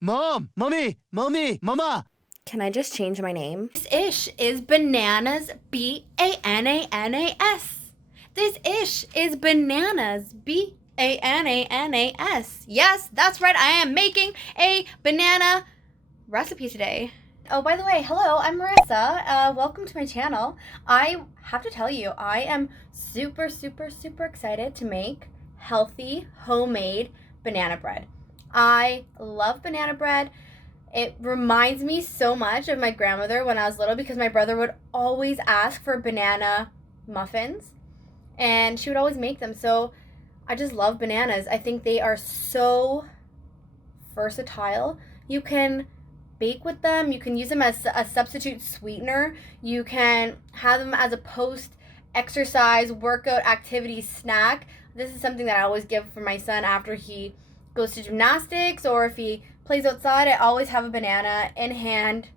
Mom! Mommy! Mommy! Mama! Can I just change my name? This ish is bananas, B-A-N-A-N-A-S. This ish is bananas, B-A-N-A-N-A-S. Yes, that's right, I am making a banana recipe today. Oh, by the way, hello, I'm Marissa. Welcome to my channel. I have to tell you, I am super excited to make healthy, homemade banana bread. I love banana bread. It reminds me so much of my grandmother when I was little because my brother would always ask for banana muffins and she would always make them. So I just love bananas. I think they are so versatile. You can bake with them. You can use them as a substitute sweetener. You can have them as a post-exercise workout activity snack. This is something that I always give for my son after he goes to gymnastics or if he plays outside. I always have a banana in hand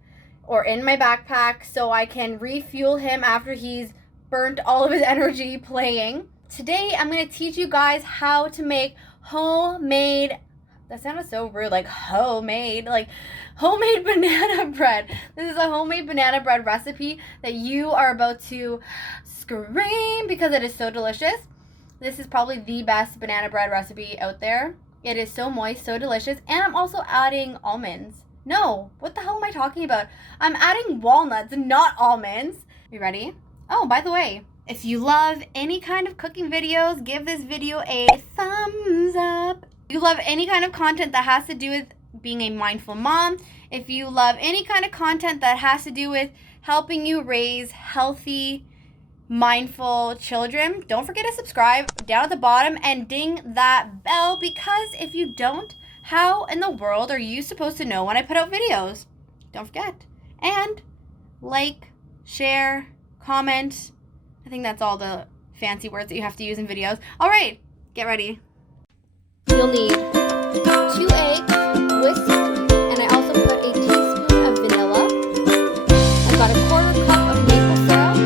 or in my backpack so I can refuel him after he's burnt all of his energy playing. Today I'm going to teach you guys how to make homemade, that sounded so rude, like homemade banana bread. This is a homemade banana bread recipe that you are about to scream because it is so delicious. This is probably the best banana bread recipe out there. It is so moist, so delicious, and I'm also adding almonds. No, what the hell am I talking about? I'm adding walnuts, not almonds. You ready? Oh, by the way, if you love any kind of cooking videos, give this video a thumbs up. If you love any kind of content that has to do with being a mindful mom, if you love any kind of content that has to do with helping you raise healthy, mindful children, don't forget to subscribe down at the bottom and ding that bell, because if you don't, how in the world are you supposed to know when I put out videos? Don't forget. And like, share, comment. I think that's all the fancy words that you have to use in videos. All right, get ready. You'll need 2 eggs, whisked, and I also put a teaspoon of vanilla. I've got a 1/4 cup of maple syrup.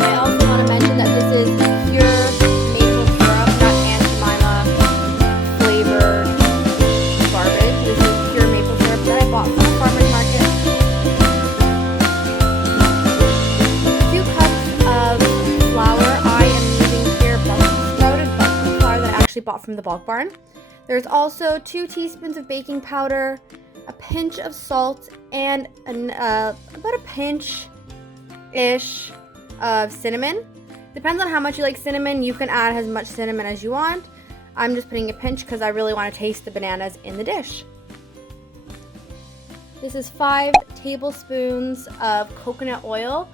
I also want to mention that this is pure maple syrup, not Aunt Jemima flavored garbage. This is pure maple syrup that I bought from the farmer's market. 2 cups of flour. I am using here sprouted buckwheat flour that I actually bought from the bulk barn. There's also 2 teaspoons of baking powder, a pinch of salt, and about a pinch-ish of cinnamon. Depends on how much you like cinnamon. You can add as much cinnamon as you want. I'm just putting a pinch because I really want to taste the bananas in the dish. This is 5 tablespoons of coconut oil.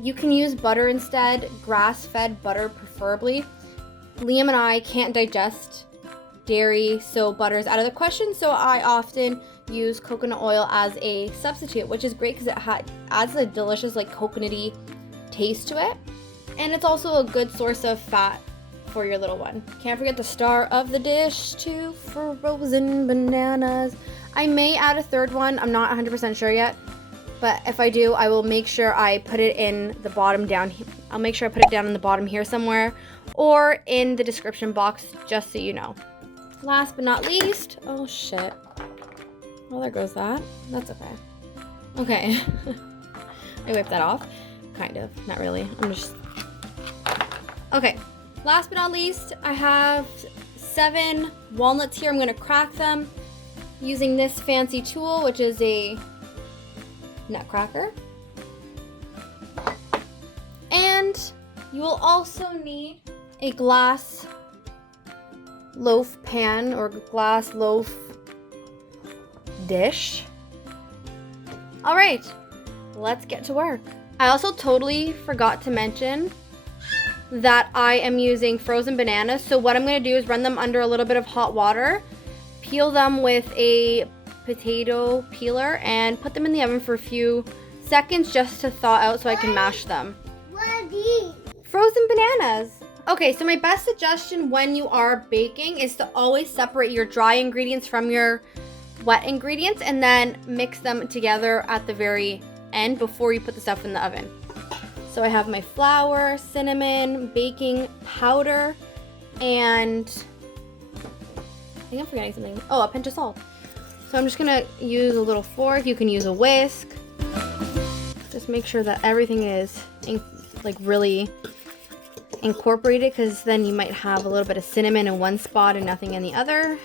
You can use butter instead, grass-fed butter preferably. Liam and I can't digest dairy, so butter is out of the question, so I often use coconut oil as a substitute, which is great because it adds a delicious coconutty taste to it, and it's also a good source of fat for your little one. Can't forget the star of the dish, 2 frozen bananas. I may add a 3rd one, I'm not 100% sure yet, but if I do, I will make sure I put it in the bottom down here. I'll make sure I put it down in the bottom here somewhere or in the description box, just so you know. Last but not least, oh shit. Well, there goes that. That's okay. Okay. I wiped that off. Kind of. Not really. I'm just... Okay. Last but not least, I have 7 walnuts here. I'm going to crack them using this fancy tool, which is a nutcracker. And you will also need a glass loaf pan or glass loaf dish. All right, let's get to work. I also totally forgot to mention that I am using frozen bananas. So what I'm going to do is run them under a little bit of hot water, peel them with a potato peeler, and put them in the oven for a few seconds just to thaw out so I can mash them. What are these? Frozen bananas. Okay, so my best suggestion when you are baking is to always separate your dry ingredients from your wet ingredients and then mix them together at the very end before you put the stuff in the oven. So I have my flour, cinnamon, baking powder, and I think I'm forgetting something. Oh, a pinch of salt. So I'm just gonna use a little fork. You can use a whisk. Just make sure that everything is like really incorporated, because then you might have a little bit of cinnamon in one spot and nothing in the other.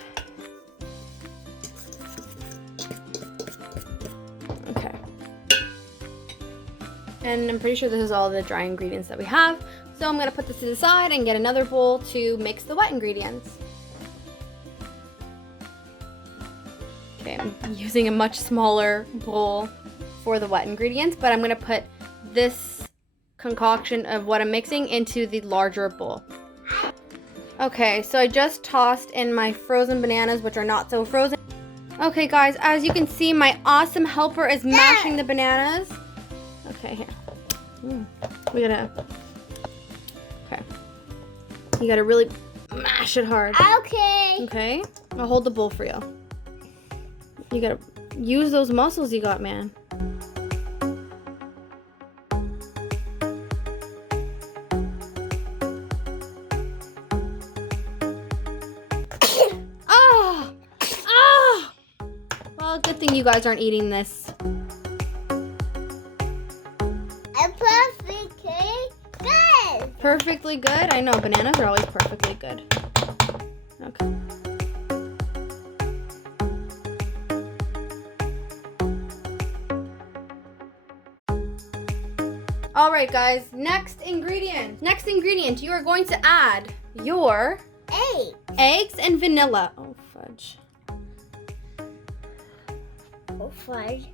Okay. And I'm pretty sure this is all the dry ingredients that we have. So I'm gonna put this to the side and get another bowl to mix the wet ingredients. Okay, I'm using a much smaller bowl for the wet ingredients, but I'm gonna put this concoction of what I'm mixing into the larger bowl. Okay, so I just tossed in my frozen bananas, which are not so frozen. Okay guys, as you can see, my awesome helper is mashing the bananas. Okay, here. We gotta, okay. You gotta really mash it hard. Okay. Okay, I'll hold the bowl for you. You gotta use those muscles you got, man. Well, good thing you guys aren't eating this. Perfectly good. Perfectly good? I know, bananas are always perfectly good. Okay. All right, guys, next ingredient. Next ingredient, you are going to add your eggs and vanilla. Oh, fudge. Oh, fudge.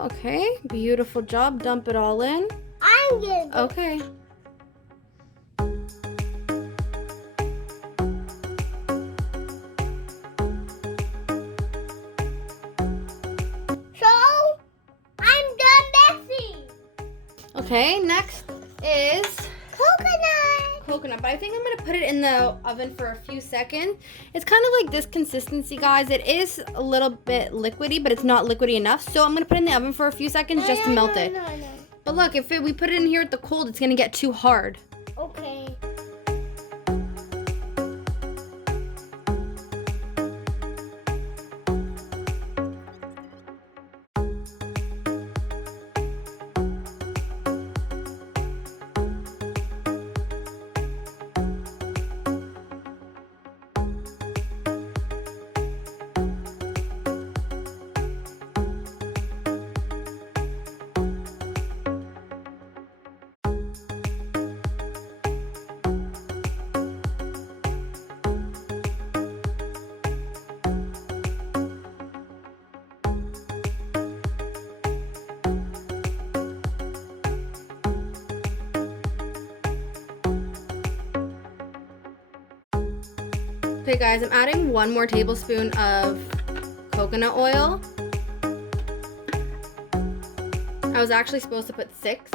Okay, beautiful job. Dump it all in. I'm good. Okay. So, I'm done mixing. Okay, next is Coconut. but I think I'm gonna put it in the oven for a few seconds. It's kind of like this consistency, guys. It is a little bit liquidy, but it's not liquidy enough. So I'm gonna put it in the oven for a few seconds just to melt it. No. But look, if we put it in here at the cold, it's gonna get too hard. Okay. Okay, guys, I'm adding 1 more tablespoon of coconut oil. I was actually supposed to put 6.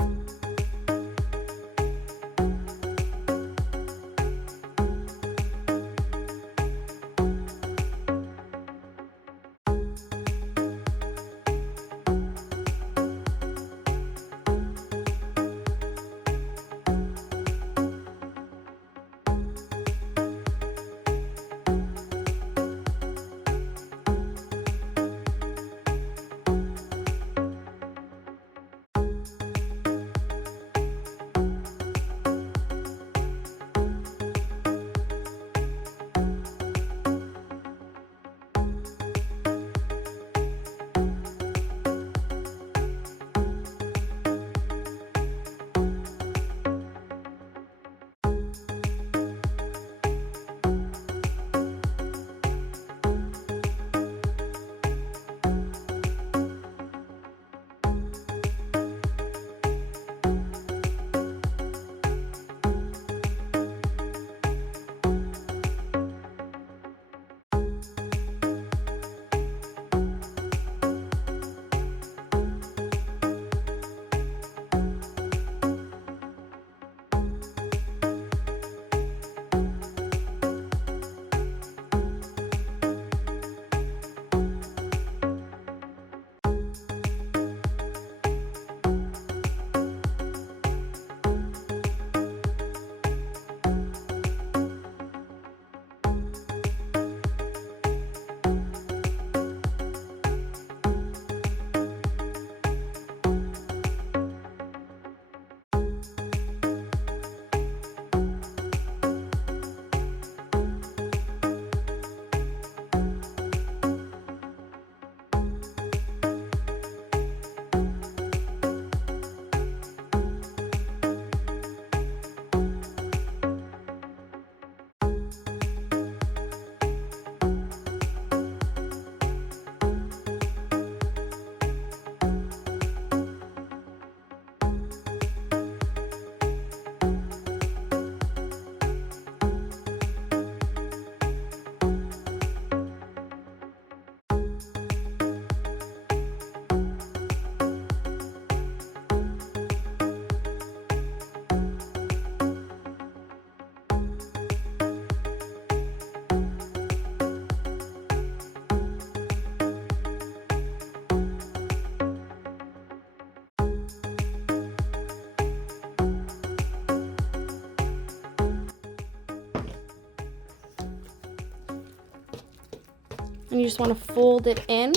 And you just want to fold it in.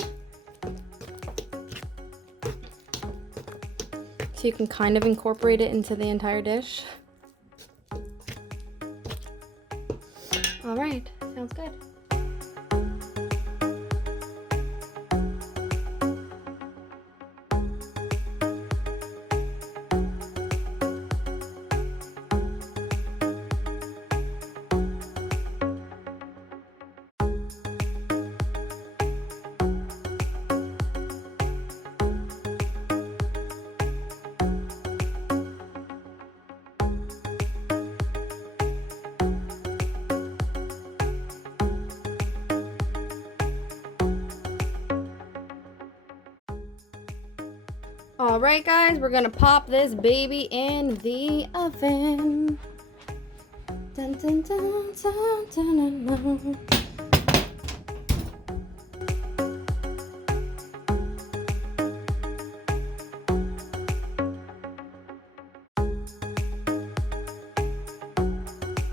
So you can kind of incorporate it into the entire dish. All right, sounds good. All right, guys, we're gonna pop this baby in the oven. Dun, dun, dun, dun, dun, dun, dun.